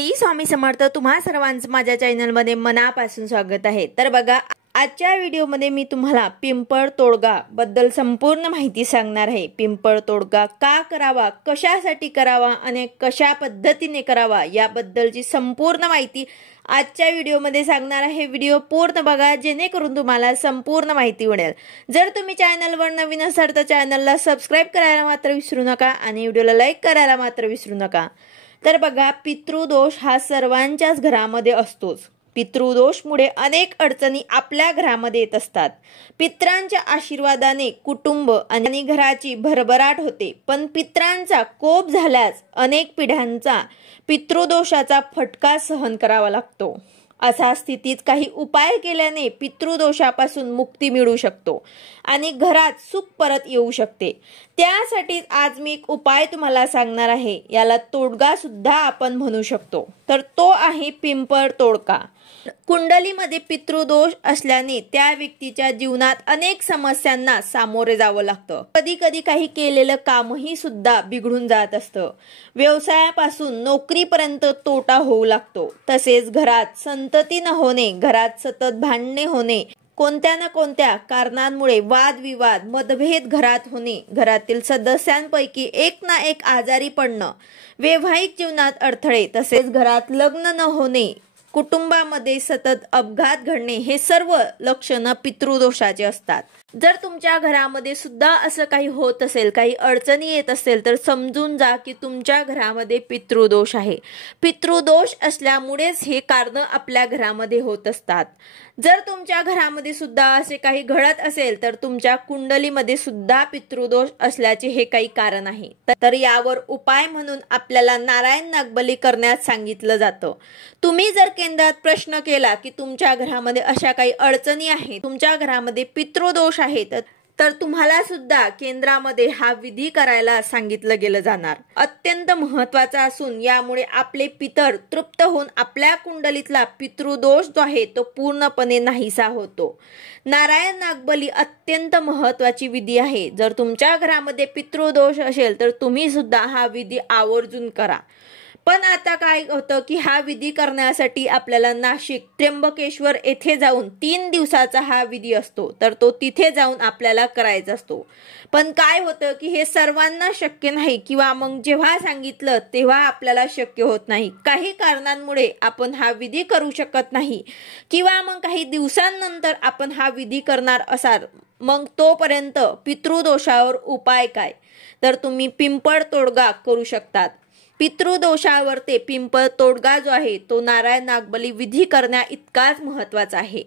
श्री स्वामी समर्थ। तुम्हा सर्वांचं माझ्या चॅनलमध्ये मनापासून स्वागत आहे। तर बघा, आजच्या व्हिडिओमध्ये मी तुम्हाला पिंपळ तोडगा बद्दल संपूर्ण माहिती सांगणार आहे। पिंपळ तोडगा का करावा, कशासाठी करावा आणि कशा पद्धतीने करावा याबद्दलची संपूर्ण माहिती आजच्या व्हिडिओमध्ये सांगणार आहे। व्हिडिओ पूर्ण बघा जेणेकरून तुम्हाला संपूर्ण माहिती मिळेल। जर तुम्ही चॅनलवर नवीन असाल तर चॅनलला सबस्क्राइब करायला मात्र विसरू नका आणि व्हिडिओला लाईक करायला मात्र विसरू नका। तर बघा, पितृदोष हा सर्वांच्याच घरामध्ये असतोच। पितृदोषमुळे अनेक अडचणी आपल्या घरामध्ये येत असतात। पितरांच्या आशीर्वादाने कुटुंब आणि घराची भरभराट होते, पण पितरांचा कोप झाल्यास अनेक पिढ्यांचा पितृदोषाचा फटका सहन करावा लागतो। अशा स्थितीत काही उपाय केल्याने पितृदोषापासून मुक्ती मिळू शकतो आणि घरात सुख परत येऊ शकते। त्यासाठी आज मी एक उपाय तुम्हाला सांगणार आहे। याला तोडगा सुद्धा आपण म्हणू शकतो। तर तो आहे पिंपळ तोडगा। कुंडलीमध्ये पितृदोष असल्याने त्या व्यक्तीच्या जीवनात अनेक समस्यांना सामोरे जावं लागतं। कधी कधी काही केलेलं कामही सुद्धा बिघडून जात असतं। व्यवसायापासून नोकरीपर्यंत तोटा होऊ लागतो। तसेच घरात संतती न होणे, घरात सतत भांडणे होणे, कोणत्या ना कोणत्या कारणांमुळे वादविवाद, मतभेद घरात होणे, घरातील सदस्यांपैकी एक ना एक आजारी पडणं, वैवाहिक जीवनात अडथळे, तसेच घरात लग्न न होणे, कुटुंबामध्ये सतत अपघात घडणे, हे सर्व लक्षणं पितृदोषाचे असतात। जर तुमच्या घरामध्ये सुद्धा असं काही होत असेल, काही अडचणी येत असेल, तर समजून जा की तुमच्या घरामध्ये पितृदोष आहे। पितृदोष असल्यामुळेच हे कारण आपल्या घरामध्ये होत असतात। जर तुमच्या घरामध्ये सुद्धा असे काही घडत असेल तर तुमच्या कुंडलीमध्ये सुद्धा पितृदोष असल्याचे हे काही कारण आहे। तर यावर उपाय म्हणून आपल्याला नारायण नागबली करण्यास सांगितलं जातं। तुम्ही जर केंद्रात प्रश्न केला की तुमच्या घरामध्ये अशा काही अडचणी आहेत, तुमच्या घरामध्ये पितृदोष आहेत, तर तुम्हाला सुद्धा केंद्रामध्ये हा विधी करायला सांगितलं गेलं जाणार। अत्यंत महत्त्वाचा असून यामुळे आपले पितर तृप्त होऊन आपल्या कुंडलीतला पितृदोष जो आहे तो पूर्णपणे नाहीसा होतो। नारायण नागबली अत्यंत महत्त्वाची विधी आहे। जर तुमच्या घरामध्ये पितृदोष असेल तर तुम्ही सुद्धा हा विधी आवर्जून करा। पण आता काय होतं की हा विधी करण्यासाठी आपल्याला नाशिक त्र्यंबकेश्वर येथे जाऊन 3 दिवसाचा हा विधी असतो, तर तो तिथे जाऊन आपल्याला करायचा असतो। पण काय होतं की हे सर्वांना शक्य नाही, किंवा मग जेव्हा सांगितलं तेव्हा आपल्याला शक्य होत नाही। काही कारणांमुळे आपण हा विधी करू शकत नाही, किंवा मग काही दिवसांनंतर आपण हा विधी करणार असाल, मग तोपर्यंत पितृदोषावर उपाय काय, तर तुम्ही पिंपळ तोडगा करू शकतात। पितृदोषावर ते पिंपळ तोडगा जो आहे तो नारायण नागबली विधी करण्या इतकाच महत्त्वाचा आहे।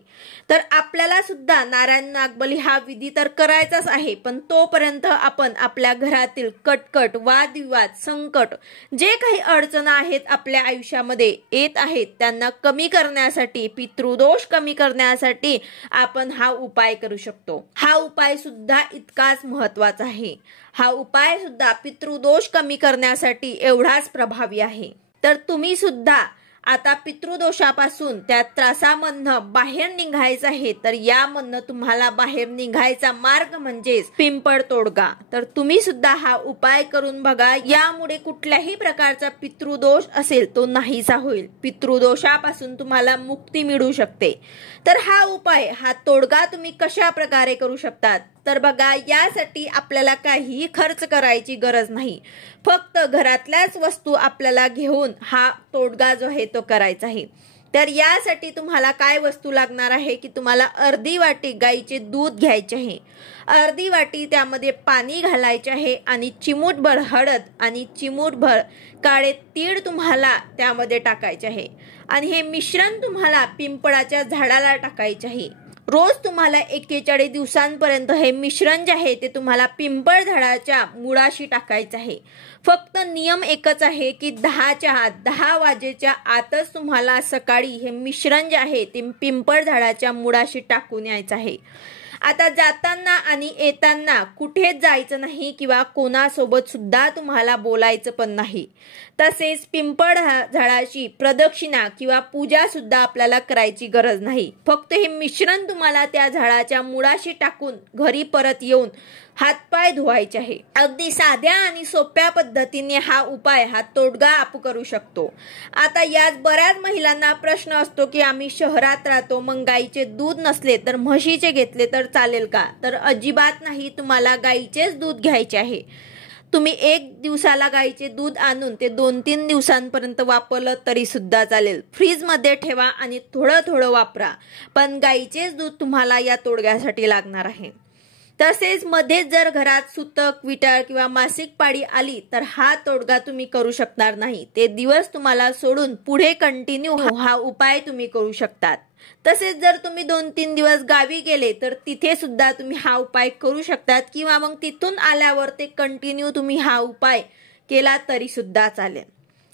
तर आपल्याला सुद्धा नारायण नागबली हा विधी तर करायचाच आहे, पण तोपर्यंत आपण आपल्या घरातील कटकट, वादविवाद, संकट, जे काही अडचणी आहेत आपल्या आयुष्यामध्ये येत आहेत त्यांना कमी करण्यासाठी, पितृदोष कमी करण्यासाठी आपण हा उपाय करू शकतो। हा उपाय सुद्धा इतकाच महत्त्वाचा आहे। हा उपाय सुद्धा पितृदोष कमी करण्यासाठी एवढाच प्रभावी आहे। तर तुम्ही सुद्धा आता पितृदोषापासून, त्या त्रासामधनं बाहेर निघायचं आहे, तर यामधनं तुम्हाला बाहेर निघायचा मार्ग म्हणजेच पिंपळ तोडगा। तर तुम्ही सुद्धा हा उपाय करून बघा। यामुळे कुठल्याही प्रकारचा पितृदोष असेल तो नाहीसा होईल। पितृदोषापासून तुम्हाला मुक्ती मिळू शकते। तर हा उपाय, हा तोडगा तुम्ही कशा प्रकारे करू शकतात, तर बघा, यासाठी आपल्याला काहीही खर्च करायची गरज नाही। फक्त घरातल्याच वस्तू आपल्याला घेऊन हा तोडगा जो आहे तो करायचा आहे। तर यासाठी तुम्हाला काय वस्तू लागणार आहे की तुम्हाला अर्धी वाटी गाईचे दूध घ्यायचे आहे, अर्धी वाटी त्यामध्ये पाणी घालायचे आहे, आणि चिमूटभर हळद आणि चिमूटभर काळे तीळ तुम्हाला त्यामध्ये टाकायचे आहे, आणि हे मिश्रण तुम्हाला पिंपळाच्या झाडाला टाकायचे आहे। रोज तुम्हाला 41 दिवसांपर्यंत हे मिश्रण जे आहे ते तुम्हाला पिंपळ झाडाच्या मुळाशी टाकायचं आहे। फक्त नियम एकच आहे की 10 वाजेच्या आतच तुम्हाला सकाळी हे मिश्रण जे आहे ते पिंपळ झाडाच्या मुळाशी टाकून यायचं आहे। आता जाताना आणि येताना कुठेच जायचं नाही, किंवा कोणासोबत सुद्धा तुम्हाला बोलायचं पण नाही। तसेच पिंपळ झाडाची प्रदक्षिणा किंवा पूजा सुद्धा आपल्याला करायची गरज नाही। फक्त हे मिश्रण तुम्हाला त्या झाडाच्या मुळाशी टाकून घरी परत येऊन हातपाय धुवायचे आहे। अगदी साध्या आणि सोप्या पद्धतीने हा उपाय, हा तोडगा आपण करू शकतो। आता याच बऱ्याच महिलांना प्रश्न असतो की आम्ही शहरात राहतो, मग गाईचे दूध नसले तर म्हशीचे घेतले तर चालेल का? तर अजिबात नाही, तुम्हाला गाईचेच दूध घ्यायचे आहे। तुम्ही 1 दिवसाला गाईचे दूध आणून ते 2-3 दिवसांपर्यंत वापरलं तरी सुद्धा चालेल। फ्रीजमध्ये ठेवा आणि थोडं थोडं वापरा, पण गाईचेच दूध तुम्हाला या तोडग्यासाठी लागणार आहे। तसेच मध्येच जर घरात सुतक, विटाळ किंवा मासिक पाळी आली तर हा तोडगा तुम्ही करू शकणार नाही। ते दिवस तुम्हाला सोडून पुढे कंटिन्यू हा उपाय तुम्ही करू शकतात। तसेच जर तुम्ही 2-3 दिवस गावी गेले तर तिथे सुद्धा तुम्ही हा उपाय करू शकतात, किंवा मग तिथून आल्यावर ते कंटिन्यू तुम्ही हा उपाय केला तरी सुद्धा चालेल।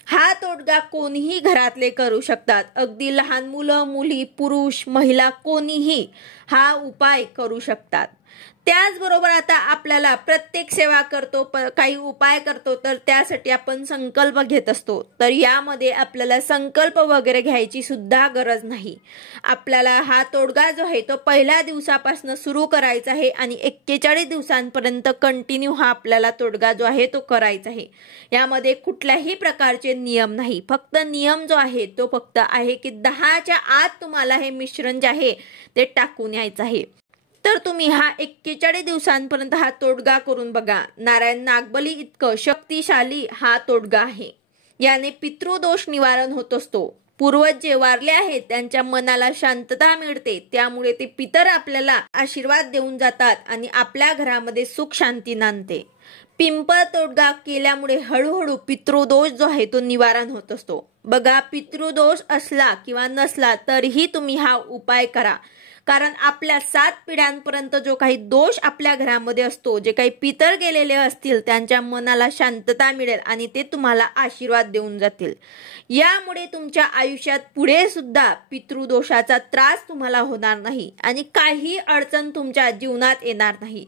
हा तोडगा कोणीही घरातले करू शकतात। अगदी लहान मुलं, मुली, पुरुष, महिला कोणीही हा उपाय करू शकतात। त्याचबरोबर आता आपल्याला प्रत्येक सेवा करतो, काही उपाय करतो, तर त्यासाठी आपण संकल्प घेत असतो। तर यामध्ये आपल्याला संकल्प वगैरे घ्यायची सुद्धा गरज नाही। आपल्याला हा तोडगा जो आहे तो पहिल्या दिवसापासून सुरू करायचा आहे आणि 41 दिवसांपर्यंत कंटिन्यू हा आपल्याला तोडगा जो आहे तो करायचा आहे। यामध्ये कुठल्याही प्रकारचे नियम नाही, फक्त नियम जो आहे तो फक्त आहे की 10च्या आत तुम्हाला हे मिश्रण जे आहे ते टाकून यायचं आहे। तर तुम्ही हा 41 दिवसांपर्यंत हा तोडगा करून बघा। नारायण नागबली इतकं शक्तिशाली हा तोडगा आहे। याने पितृदोष निवारण होत असतो। पूर्वज जे वारले आहेत त्यांच्या मनाला शांतता मिळते, त्यामुळे ते पितर आपल्याला आशीर्वाद देऊन जातात आणि आपल्या घरामध्ये सुख शांती नांदते। पिंपळ तोडगा केल्यामुळे हळूहळू पितृदोष जो आहे तो निवारण होत असतो। बघा, पितृदोष असला किंवा नसला तरीही तुम्ही हा उपाय करा, कारण आपल्या 7 पिढ्यांपर्यंत जो काही दोष आपल्या घरामध्ये असतो, जे काही पितर गेलेले असतील त्यांच्या मनाला शांतता मिळेल आणि ते तुम्हाला आशीर्वाद देऊन जातील। यामुळे तुमच्या आयुष्यात पुढे सुद्धा पितृदोषाचा त्रास तुम्हाला होणार नाही आणि काही अडचण तुमच्या जीवनात येणार नाही।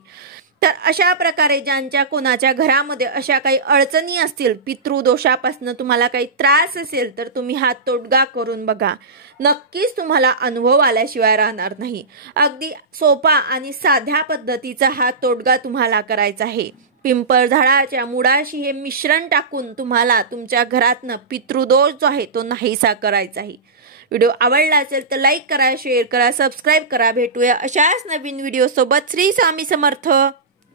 तर अशा प्रकारे ज्यांच्या कोणाच्या घरामध्ये अशा काही अडचणी असतील, पितृदोषापासून तुम्हाला काही त्रास असेल, तर तुम्ही हा तोडगा करून बघा। नक्कीच तुम्हाला अनुभव आल्याशिवाय राहणार नाही। अगदी सोपा आणि साध्या पद्धतीचा हा तोडगा तुम्हाला करायचा आहे। पिंपळ झाडाच्या मुळाशी हे मिश्रण टाकून तुम्हाला तुमच्या घरातनं पितृदोष जो आहे तो नाहीसा करायचा आहे। व्हिडिओ आवडला असेल तर लाईक करा, शेअर करा, सबस्क्राईब करा। भेटूया अशाच नवीन व्हिडिओ सोबत। श्री स्वामी समर्थ।